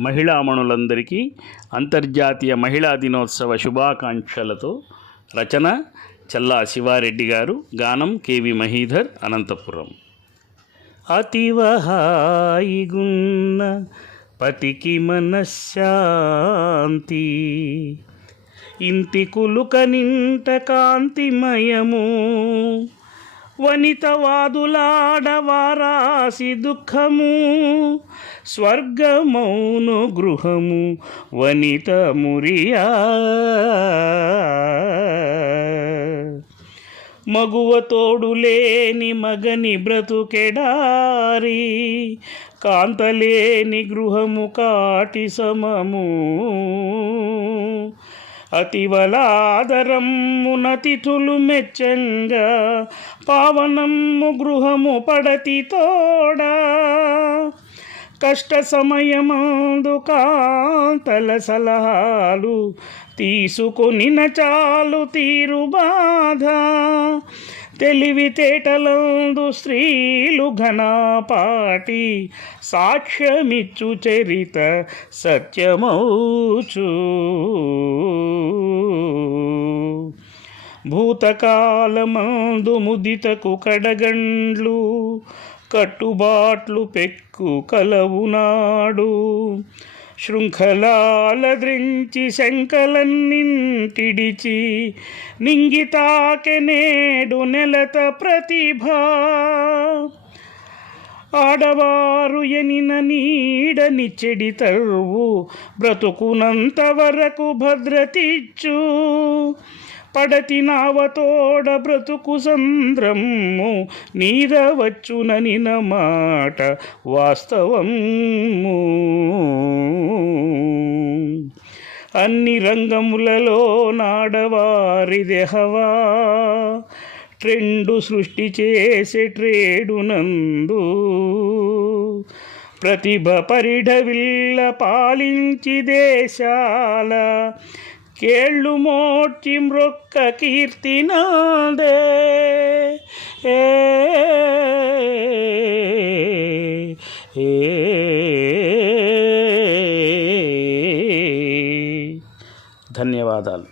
మహిళామణులందరికీ అంతర్జాతీయ మహిళా దినోత్సవ శుభాకాంక్షలతో రచన చల్లా శివారెడ్డి గారు గానం కేవి మహీధర్ అనంతపురం. అతివహాయిగున్న పతికి మనశ్శాంతి ఇంటి కులుక నింట కాంతిమయము వనితవాదులాడవారాసి దుఃఖము స్వర్గమౌను గృహము వనిత మురియా మగువతోడు లేని మగని బ్రతుకెడారి కాంతలేని గృహము కాటి సమము. అతివలాదరమ్మునతిథులు మెచ్చంగా పావనమ్ము గృహము పడతి తోడా. కష్ట సమయమందు కాంతల సలహాలు తీసుకొనిన చాలు తీరు బాధ. తెలివితేటలందు స్త్రీలు ఘనపాటి సాక్ష్యమిచ్చు చరిత సత్యమౌచు. భూతకాలమందు ముదితకు కడగండ్లు కట్టుబాట్లు పెక్కు కలవునాడు. శృంఖలాలద్రించి శంకలన్నింటిడిచి నింగితాకె నేడు నెలత ప్రతిభ. ఆడవారు ఎనిన నీడని చెడి తర్వు బ్రతుకునంత వరకు భద్రతిచ్చు. పడతి నావతోడ బ్రతుకు సంద్రము నీరవచ్చునని మాట వాస్తవము అన్ని రంగములలో నాడవారి హవా ట్రెండు సృష్టి చేసే ట్రేడునందు ప్రతిభ పరిఢవిల్ల పాలించి దేశాల కేళ్ళు మోడ్చి మ్రొక్క కీర్తినాదే ఏ ఏ ధన్యవాదాలు